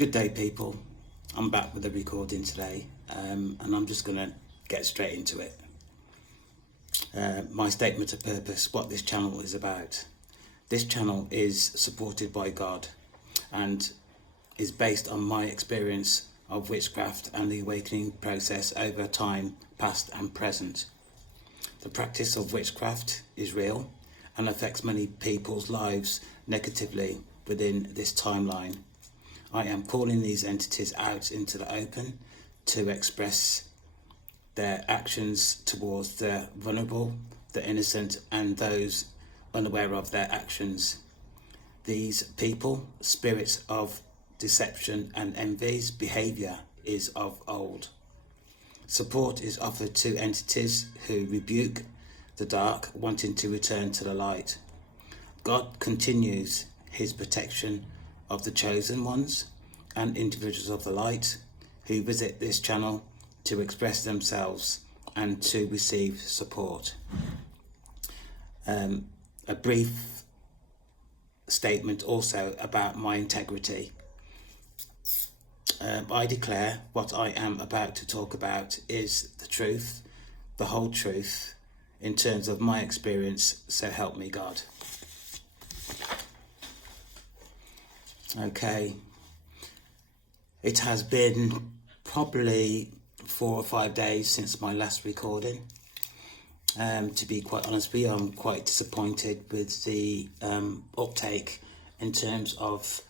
Good day, people. I'm back with a recording today, and I'm just going to get straight into it. My statement of purpose, what this channel is about. This channel is supported by God and is based on my experience of witchcraft and the awakening process over time, past and present. The practice of witchcraft is real and affects many people's lives negatively within this timeline. I am calling these entities out into the open to express their actions towards the vulnerable, the innocent, and those unaware of their actions. These people, spirits of deception and envy's behaviour is of old. Support is offered to entities who rebuke the dark, wanting to return to the light. God continues his protection of the chosen ones and individuals of the light who visit this channel to express themselves and to receive support. A brief statement also about my integrity. I declare what I am about to talk about is the truth, the whole truth, in terms of my experience, so help me God. Okay, it has been probably 4 or 5 days since my last recording. To be quite honest with you, I'm quite disappointed with the uptake in terms of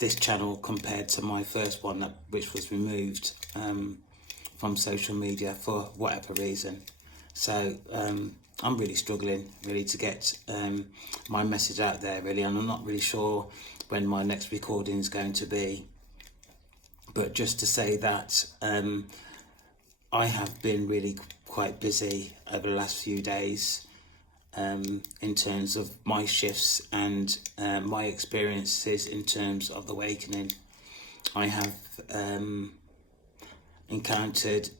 this channel compared to my first one, which was removed from social media for whatever reason. So I'm really struggling to get my message out there really, and I'm not really sure when my next recording is going to be. But just to say that I have been really quite busy over the last few days in terms of my shifts and my experiences in terms of the awakening. I have encountered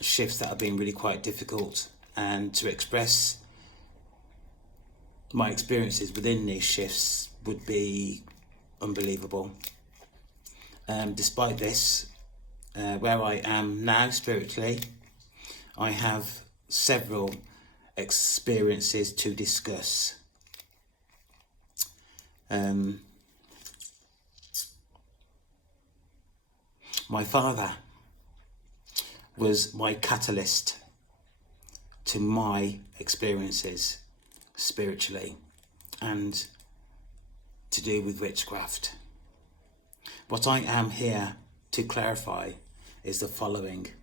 shifts that have been really quite difficult, and to express my experiences within these shifts would be unbelievable. Despite this, where I am now spiritually, I have several experiences to discuss. My father was my catalyst to my experiences spiritually and to do with witchcraft. What I am here to clarify is the following.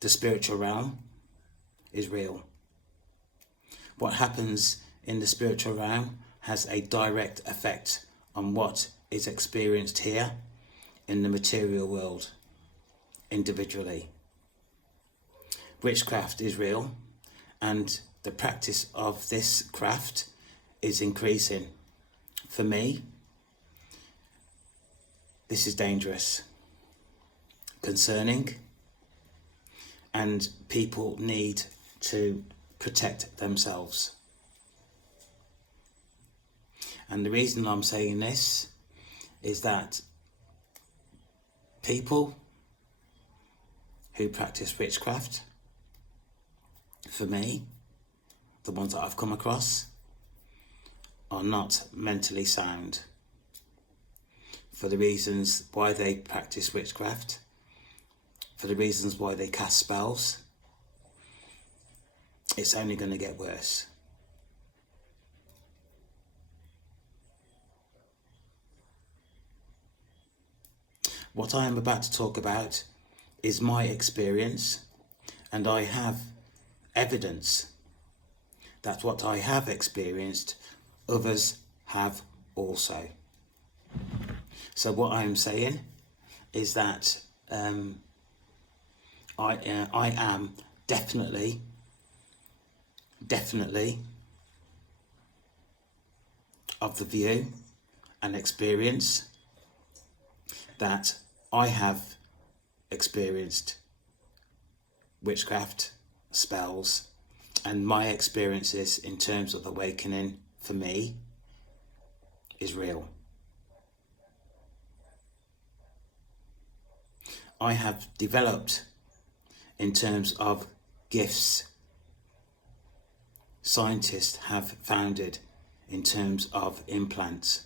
The spiritual realm is real. What happens in the spiritual realm has a direct effect on what is experienced here in the material world individually. Witchcraft is real, and the practice of this craft is increasing. For me, this is dangerous, concerning, and people need to protect themselves. And the reason I'm saying this is that people who practice witchcraft, for me, the ones that I've come across, are not mentally sound. For the reasons why they practice witchcraft, for the reasons why they cast spells, it's only going to get worse. What I am about to talk about is my experience, and I have evidence that what I have experienced, others have also. So what I'm saying is that I am definitely of the view and experience that I have experienced witchcraft, spells, and my experiences in terms of awakening for me is real. I have developed in terms of gifts, scientists have founded in terms of implants.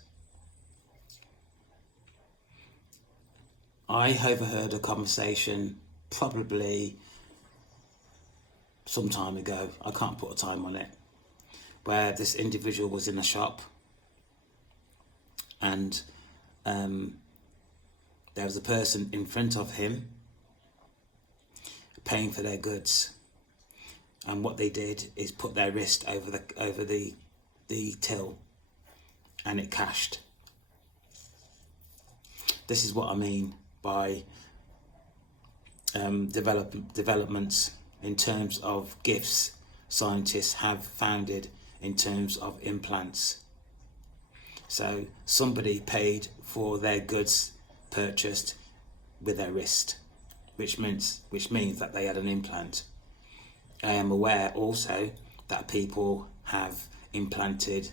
I overheard a conversation probably some time ago, I can't put a time on it, where this individual was in a shop and there was a person in front of him paying for their goods, and what they did is put their wrist over the till and it cashed. This is what I mean by developments in terms of gifts scientists have founded in terms of implants. So somebody paid for their goods purchased with their wrist, which means that they had an implant. I am aware also that people have implanted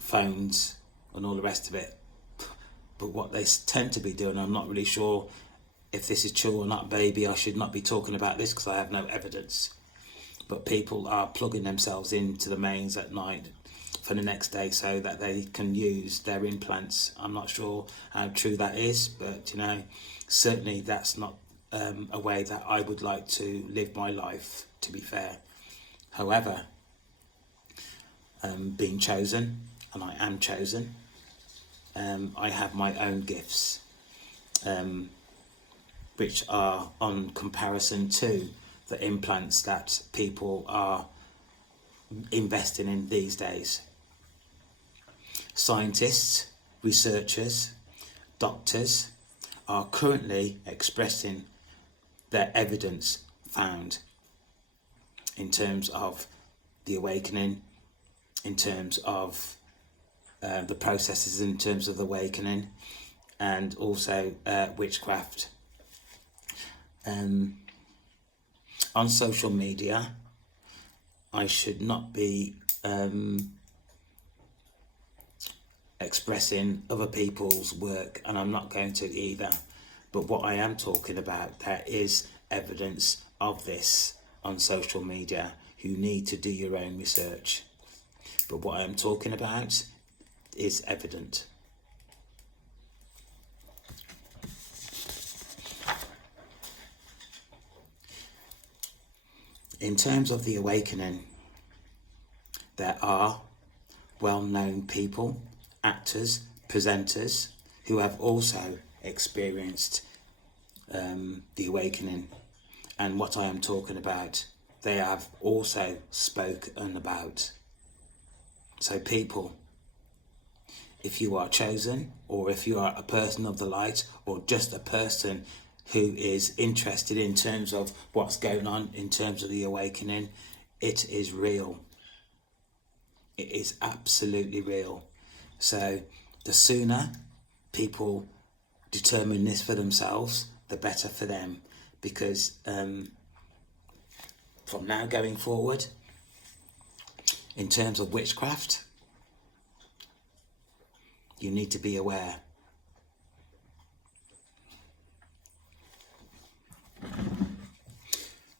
phones and all the rest of it, but what they tend to be doing, I'm not really sure if this is true or not. Maybe I should not be talking about this because I have no evidence, but people are plugging themselves into the mains at night for the next day so that they can use their implants. I'm not sure how true that is, but you know, certainly that's not a way that I would like to live my life, to be fair. However, being chosen, and I am chosen, I have my own gifts, which are on comparison to the implants that people are investing in these days. Scientists, researchers, doctors are currently expressing their evidence found in terms of the awakening, in terms of the processes in terms of the awakening, and also witchcraft. On social media, I should not be expressing other people's work, and I'm not going to either. But what I am talking about, there is evidence of this on social media. You need to do your own research. But what I am talking about is evident. In terms of the awakening, there are well-known people, actors, presenters, who have also experienced the awakening. And what I am talking about, they have also spoken about. So people, if you are chosen, or if you are a person of the light, or just a person who is interested in terms of what's going on in terms of the awakening, it is real. It is absolutely real. So the sooner people determine this for themselves, the better for them, because from now going forward, in terms of witchcraft, you need to be aware.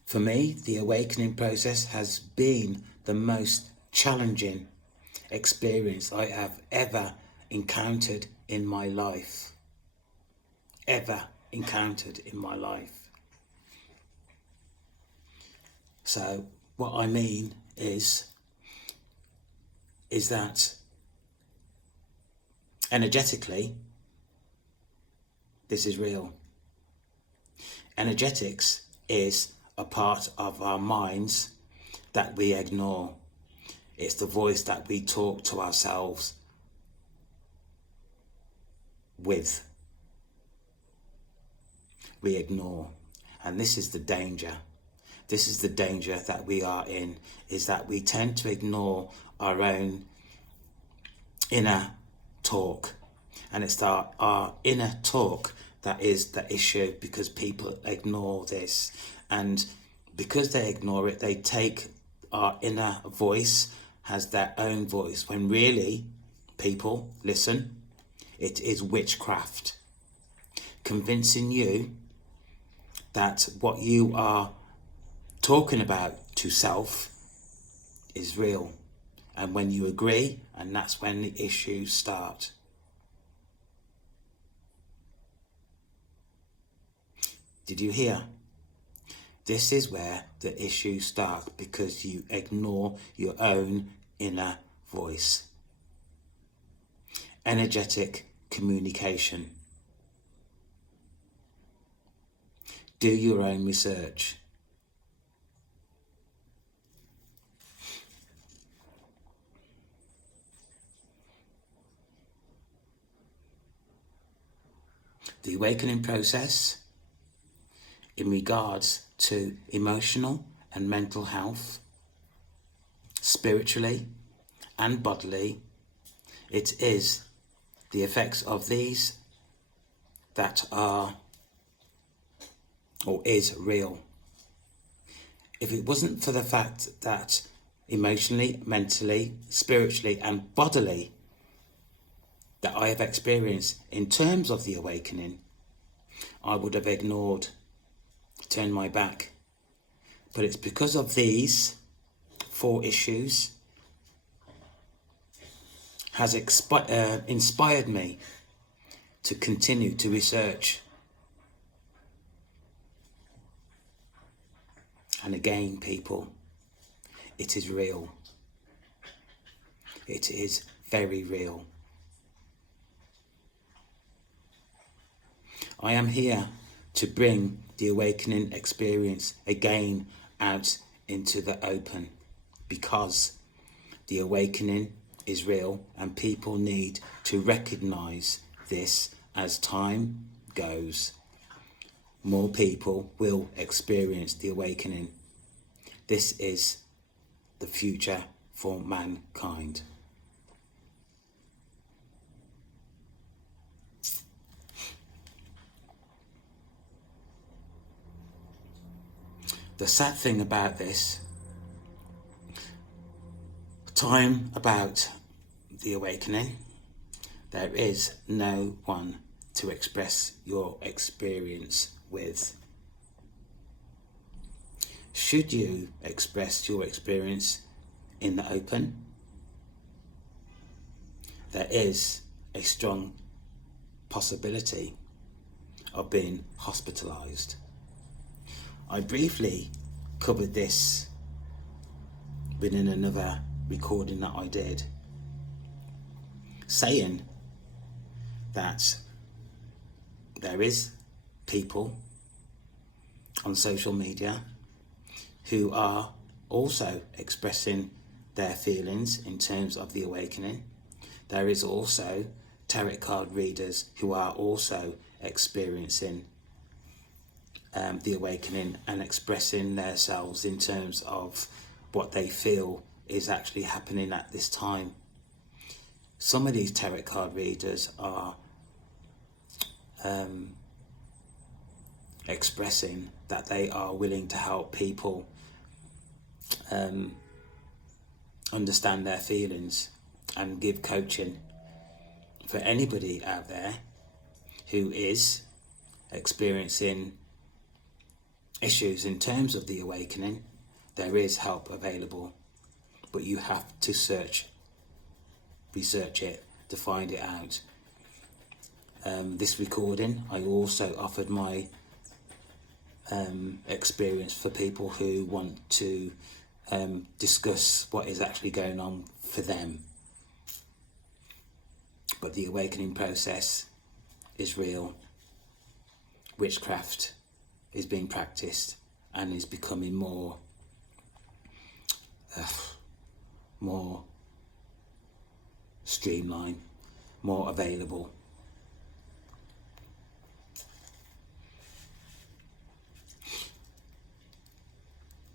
For me, the awakening process has been the most challenging experience I have ever encountered in my life. So what I mean is that energetically, this is real. Energetics is a part of our minds that we ignore. It's the voice that we talk to ourselves with. We ignore. And this is the danger. This is the danger that we are in, is that we tend to ignore our own inner talk. And it's our inner talk that is the issue, because people ignore this. And because they ignore it, they take our inner voice as their own voice, when really, people, listen, it is witchcraft convincing you that what you are talking about to self is real. And when you agree, and that's when the issues start. Did you hear? This is where the issues start, because you ignore your own inner voice. Energetic communication. Do your own research. The awakening process in regards to emotional and mental health, spiritually and bodily, it is the effects of these that are or is real. If it wasn't for the fact that emotionally, mentally, spiritually and bodily that I have experienced in terms of the awakening, I would have ignored, turned my back. But it's because of these 4 issues has inspired me to continue to research. And again, people, it is real. It is very real. I am here to bring the awakening experience again out into the open, because the awakening is real and people need to recognize this. As time goes, more people will experience the awakening. This is the future for mankind. The sad thing about this time about the awakening, there is no one to express your experience with. Should you express your experience in the open, there is a strong possibility of being hospitalized. I briefly covered this within another recording that I did, saying that there is people on social media who are also expressing their feelings in terms of the awakening. There is also tarot card readers who are also experiencing the awakening and expressing themselves in terms of what they feel is actually happening at this time. Some of these tarot card readers are expressing that they are willing to help people understand their feelings and give coaching. For anybody out there who is experiencing issues in terms of the awakening, there is help available, but you have to research it to find it out. This recording, I also offered my experience for people who want to discuss what is actually going on for them. But the awakening process is real. Witchcraft is being practiced and is becoming more streamlined, more available.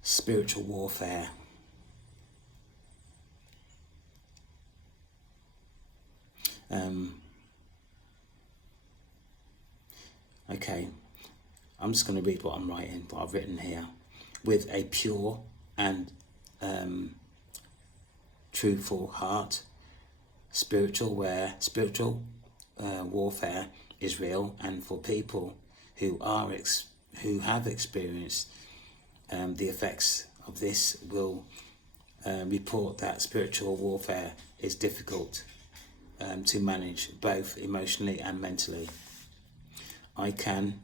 Spiritual warfare. Okay, I'm just going to read what I'm writing, what I've written here. With a pure and truthful heart, spiritual warfare is real, and for people who are who have experienced the effects of this will report that spiritual warfare is difficult to manage both emotionally and mentally. I can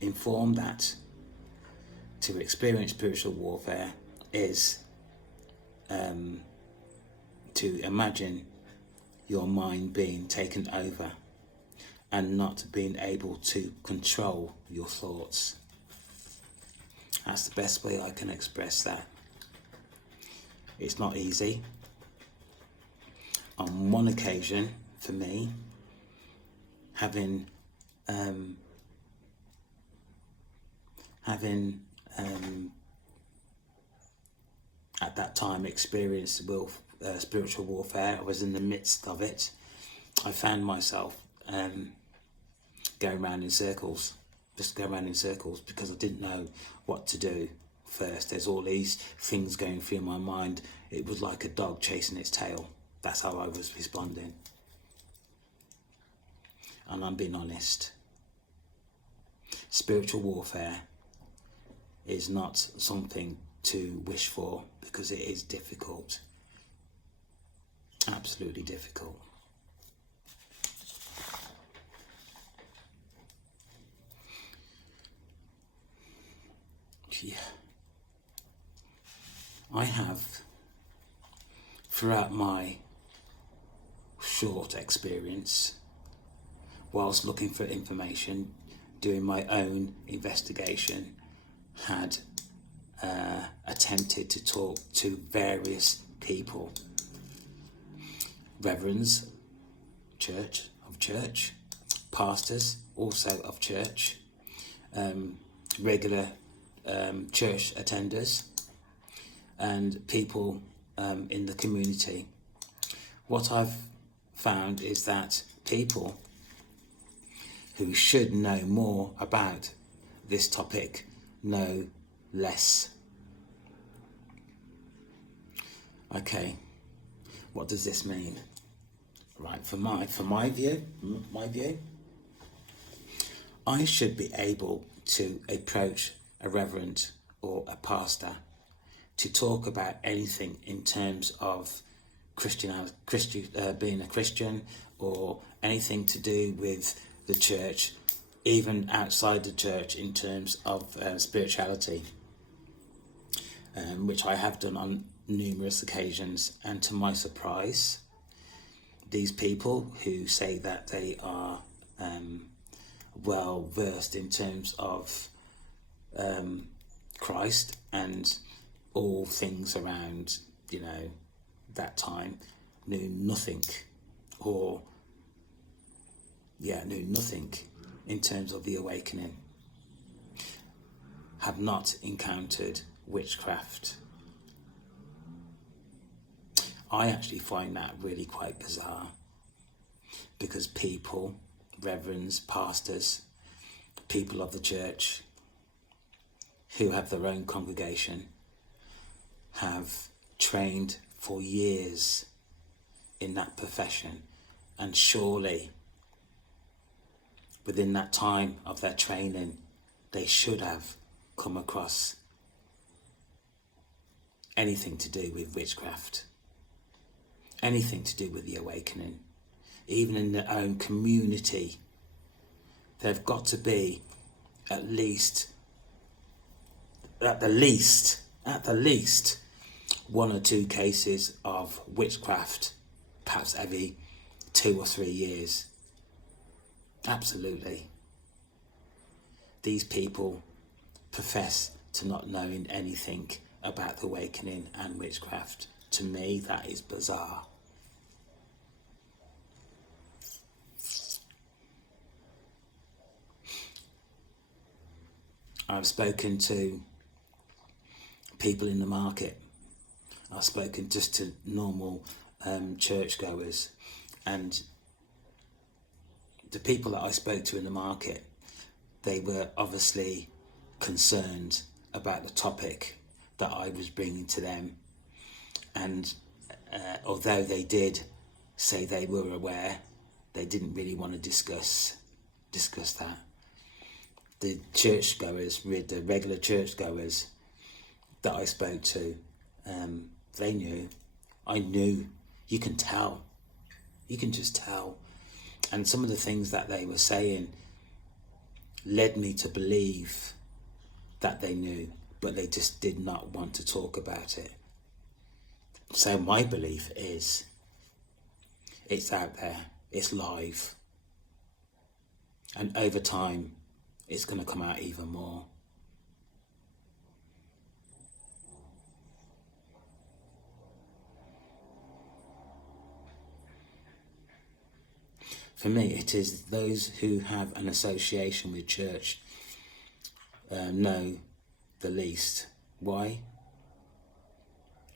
inform that to experience spiritual warfare is to imagine your mind being taken over and not being able to control your thoughts. That's the best way I can express that. It's not easy. On one occasion, for me, having at that time experienced spiritual warfare, I was in the midst of it. I found myself going around in circles, just going around in circles, because I didn't know what to do first. There's all these things going through my mind. It was like a dog chasing its tail. That's how I was responding. And I'm being honest. Spiritual warfare is not something to wish for, because it is difficult. Absolutely difficult. Yeah. I have, throughout my short experience, whilst looking for information, doing my own investigation, had attempted to talk to various people, reverends, church, pastors, also of church, regular church attenders, and people in the community. What I've found is that people who should know more about this topic know less. Okay, what does this mean? Right, for my view, I should be able to approach a reverend or a pastor to talk about anything in terms of being a Christian, or anything to do with the church, even outside the church, in terms of spirituality, which I have done on numerous occasions. And to my surprise, these people who say that they are well versed in terms of Christ and all things around, that time, knew nothing in terms of the awakening, have not encountered witchcraft. I actually find that really quite bizarre, because people, reverends, pastors, people of the church who have their own congregation, have trained for years in that profession, and surely within that time of their training they should have come across anything to do with witchcraft, anything to do with the awakening. Even in their own community, they've got to be at the least one or two cases of witchcraft, perhaps every 2 or 3 years. Absolutely. These people profess to not knowing anything about the awakening and witchcraft. To me, that is bizarre. I've spoken to people in the market. I've spoken just to normal churchgoers, and the people that I spoke to in the market, they were obviously concerned about the topic that I was bringing to them, and although they did say they were aware, they didn't really want to discuss that. the churchgoers, the regular churchgoers that I spoke to, they knew. I knew. You can tell. You can just tell. And some of the things that they were saying led me to believe that they knew, but they just did not want to talk about it. So my belief is it's out there, it's live, and over time it's going to come out even more. For me, it is those who have an association with church know the least. Why?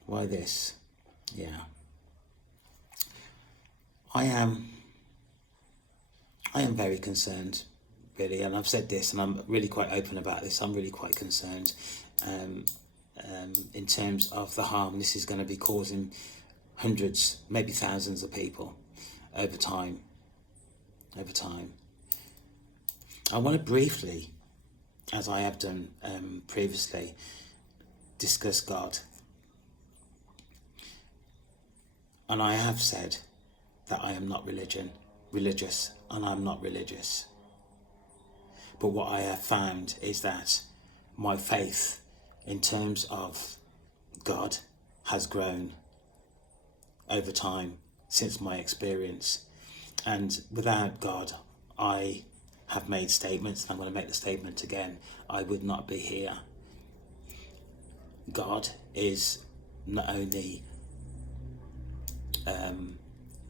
Why this? Yeah. I am very concerned, really, and I've said this, and I'm really quite open about this. I'm really quite concerned in terms of the harm this is going to be causing hundreds, maybe thousands of people over time. I want to briefly, as I have done previously, discuss God. And I have said that I am not religious, and I'm not religious. But what I have found is that my faith in terms of God has grown over time since my experience. And without God, I have made statements, and I'm going to make the statement again, I would not be here. God is not only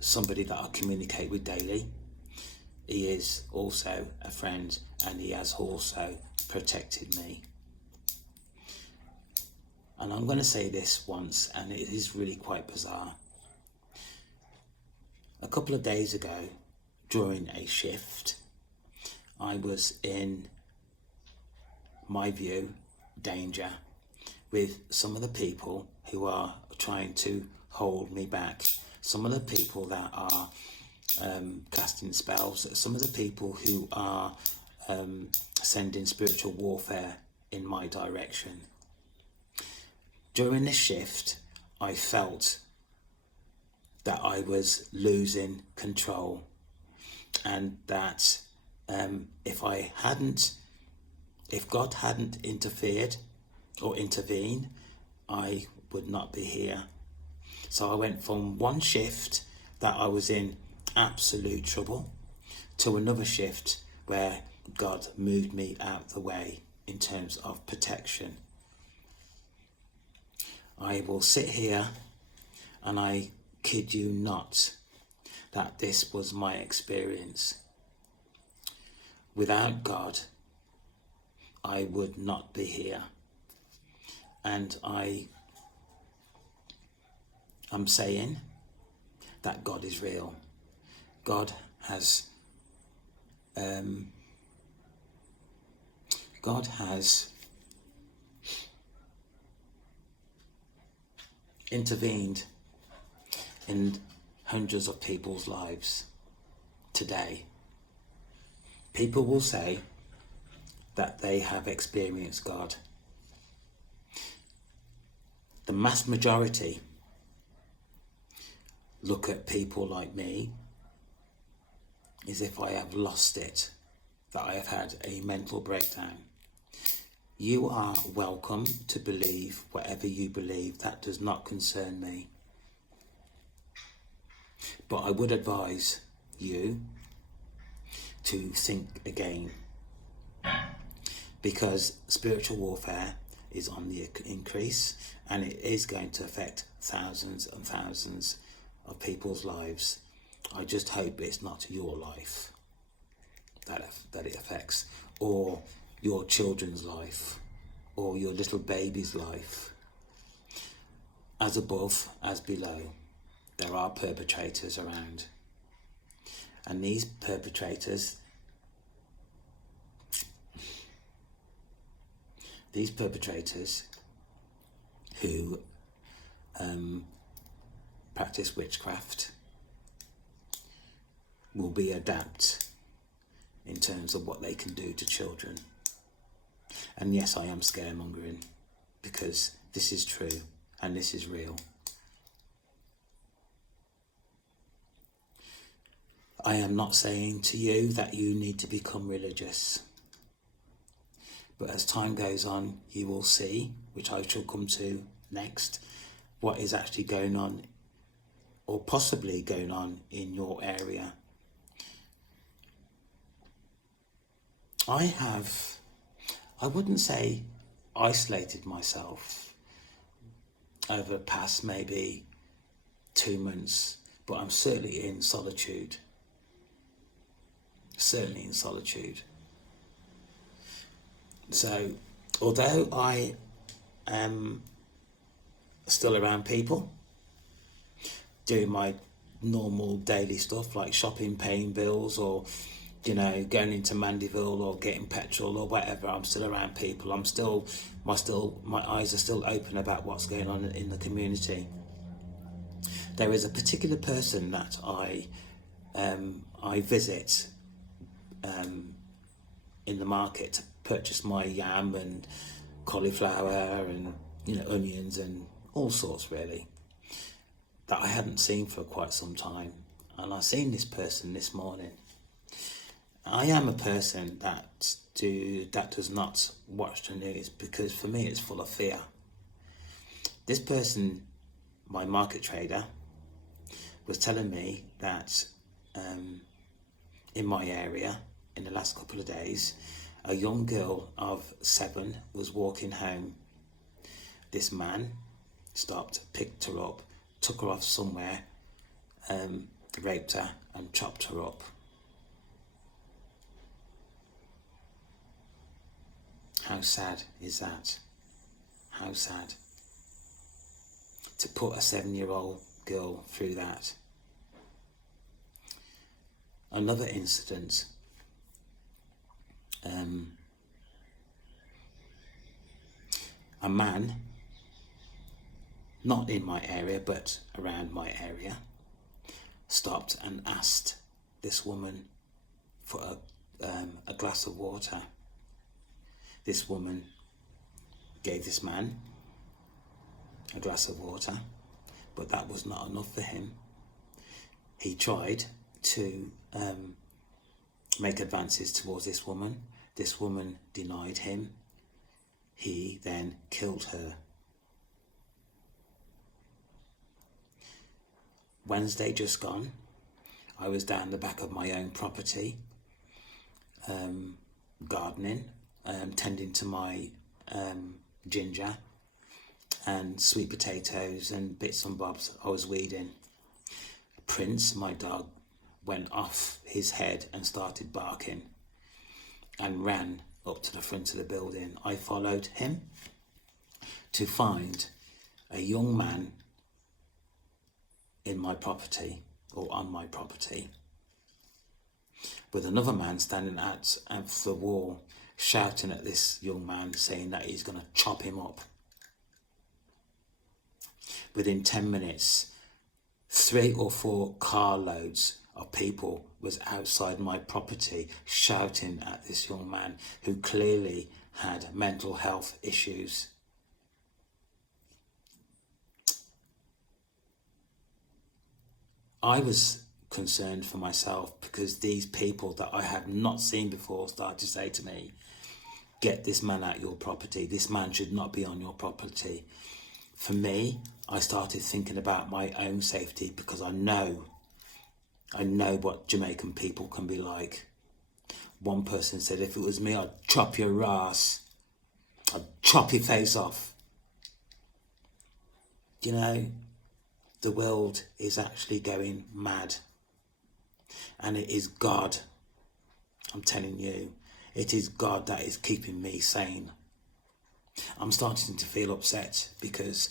somebody that I communicate with daily, he is also a friend, and he has also protected me. And I'm going to say this once, and it is really quite bizarre. A couple of days ago, during a shift, I was in, my view, danger with some of the people who are trying to hold me back. Some of the people that are casting spells, some of the people who are sending spiritual warfare in my direction. During this shift, I felt that I was losing control, and that if God hadn't interfered or intervened, I would not be here. So I went from one shift that I was in absolute trouble to another shift where God moved me out the way in terms of protection. I will sit here and I kid you not that this was my experience. Without God, I would not be here. And I'm saying that God is real. God has intervened in hundreds of people's lives today. People will say that they have experienced God. The mass majority look at people like me as if I have lost it, that I have had a mental breakdown. You are welcome to believe whatever you believe. That does not concern me. But I would advise you to think again, because spiritual warfare is on the increase, and it is going to affect thousands and thousands of people's lives. I just hope it's not your life that it affects, or your children's life, or your little baby's life. As above, as below, there are perpetrators around. And these perpetrators who practice witchcraft will be adept in terms of what they can do to children. And yes, I am scaremongering, because this is true and this is real. I am not saying to you that you need to become religious. But as time goes on, you will see, which I shall come to next, what is actually going on, or possibly going on, in your area. I wouldn't say isolated myself over the past maybe 2 months, but I'm certainly in solitude. Certainly in solitude. So, although I am still around people, doing my normal daily stuff like shopping, paying bills, or going into Mandeville or getting petrol or whatever, I'm still around people. My eyes are still open about what's going on in the community. There is a particular person that I visit in the market to purchase my yam and cauliflower and onions and all sorts, really, that I hadn't seen for quite some time. And I seen this person this morning. I am a person that does not watch the news, because for me it's full of fear. This person, my market trader, was telling me that in my area, in the last couple of days, a young girl of 7 was walking home. This man stopped, picked her up, took her off somewhere, raped her and chopped her up. How sad is that? How sad to put a 7-year-old girl through that. Another incident, a man, not in my area but around my area, stopped and asked this woman for a glass of water. This woman gave this man a glass of water, but that was not enough for him. He tried to make advances towards this woman. This woman denied him. He then killed her. Wednesday just gone, I was down the back of my own property, gardening, tending to my ginger and sweet potatoes and bits and bobs I was weeding. Prince, my dog, went off his head and started barking and ran up to the front of the building. I followed him to find a young man in my property, or on my property, with another man standing at the wall shouting at this young man, saying that he's going to chop him up. Within 10 minutes, 3 or 4 carloads of people was outside my property shouting at this young man who clearly had mental health issues. I was concerned for myself, because these people that I had not seen before started to say to me, get this man out your property. This man should not be on your property. For me, I started thinking about my own safety, because I know what Jamaican people can be like. One person said, if it was me, I'd chop your ass. I'd chop your face off. The world is actually going mad. And it is God, I'm telling you, it is God that is keeping me sane. I'm starting to feel upset, because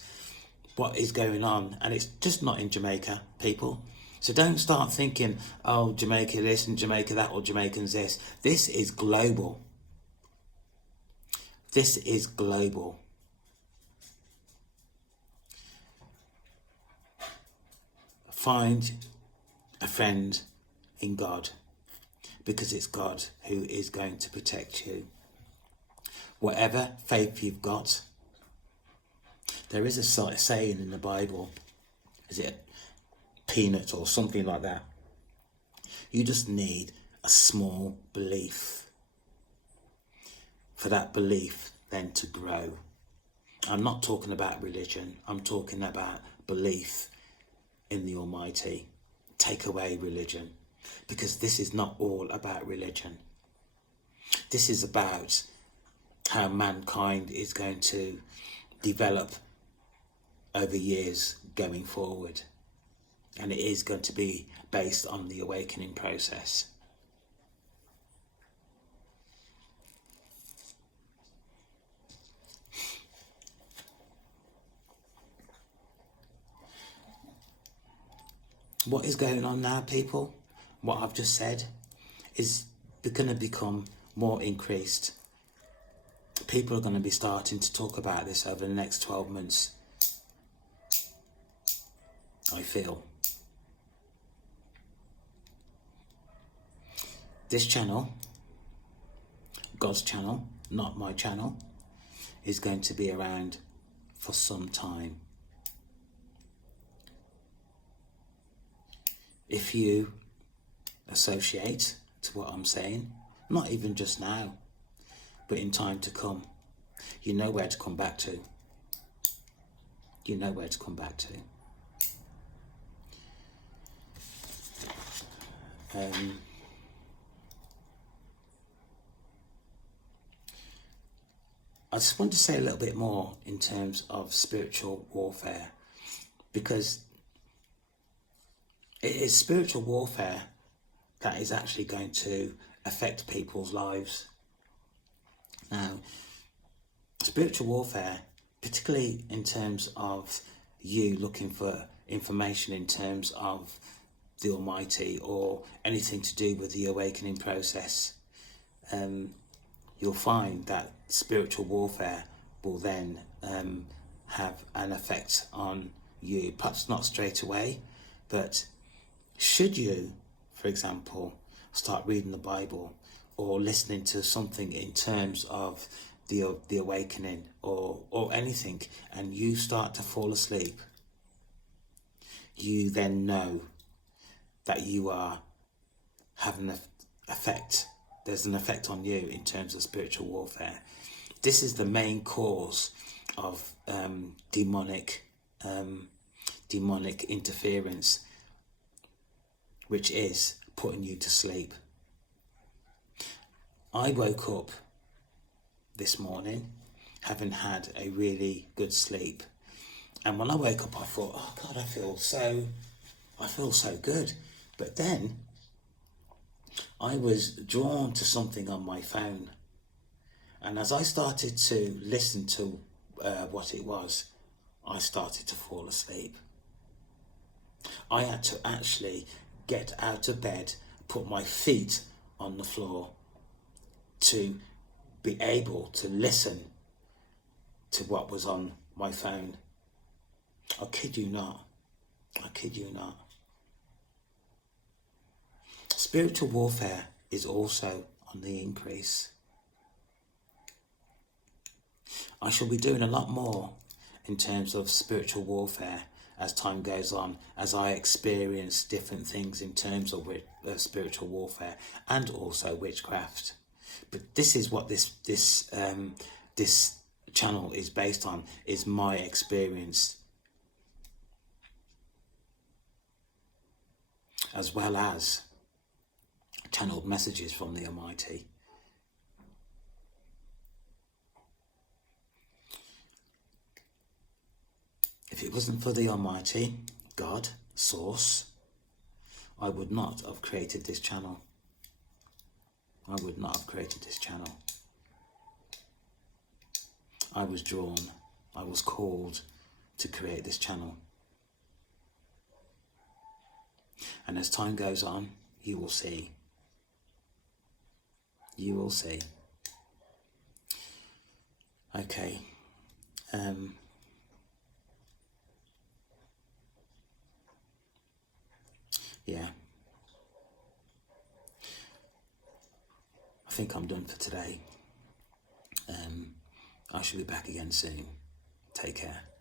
what is going on, and it's just not in Jamaica, people. So don't start thinking, oh, Jamaica this and Jamaica that, or Jamaicans this. This is global. This is global. Find a friend in God, because it's God who is going to protect you. whatever faith you've got. There is a saying in the Bible, is it peanut or something like that? You just need a small belief for that belief then to grow. I'm not talking about religion, I'm talking about belief in the Almighty. Take away religion, because this is not all about religion. This is about how mankind is going to develop over years going forward. And it is going to be based on the awakening process. What is going on now, people? What I've just said is going to become more increased. People are going to be starting to talk about this over the next 12 months. I feel. This channel, God's channel, not my channel, is going to be around for some time. If you associate to what I'm saying, not even just now, but in time to come, you know where to come back to. You know where to come back to. I just want to say a little bit more in terms of spiritual warfare, because it is spiritual warfare that is actually going to affect people's lives. Now, spiritual warfare, particularly in terms of you looking for information in terms of the Almighty or anything to do with the awakening process, you'll find that spiritual warfare will then have an effect on you, perhaps not straight away, but should you, for example, start reading the Bible or listening to something in terms of the awakening or anything, and you start to fall asleep, you then know that you are having an effect. There's an effect on you in terms of spiritual warfare. This is the main cause of demonic interference, which is putting you to sleep. I woke up this morning having had a really good sleep, and when I woke up I thought, oh God, I feel so good. But then I was drawn to something on my phone, and as I started to listen to what it was, I started to fall asleep. I had to actually get out of bed, put my feet on the floor to be able to listen to what was on my phone. I kid you not. I kid you not. Spiritual warfare is also on the increase. I shall be doing a lot more in terms of spiritual warfare as time goes on, as I experience different things in terms of spiritual warfare and also witchcraft. But this is what this channel is based on, is my experience, as well as channeled messages from the Almighty. If it wasn't for the Almighty, God, Source, I would not have created this channel. I would not have created this channel. I was drawn, I was called to create this channel. And as time goes on, you will see. You will see. Okay. Yeah. I think I'm done for today. I shall be back again soon. Take care.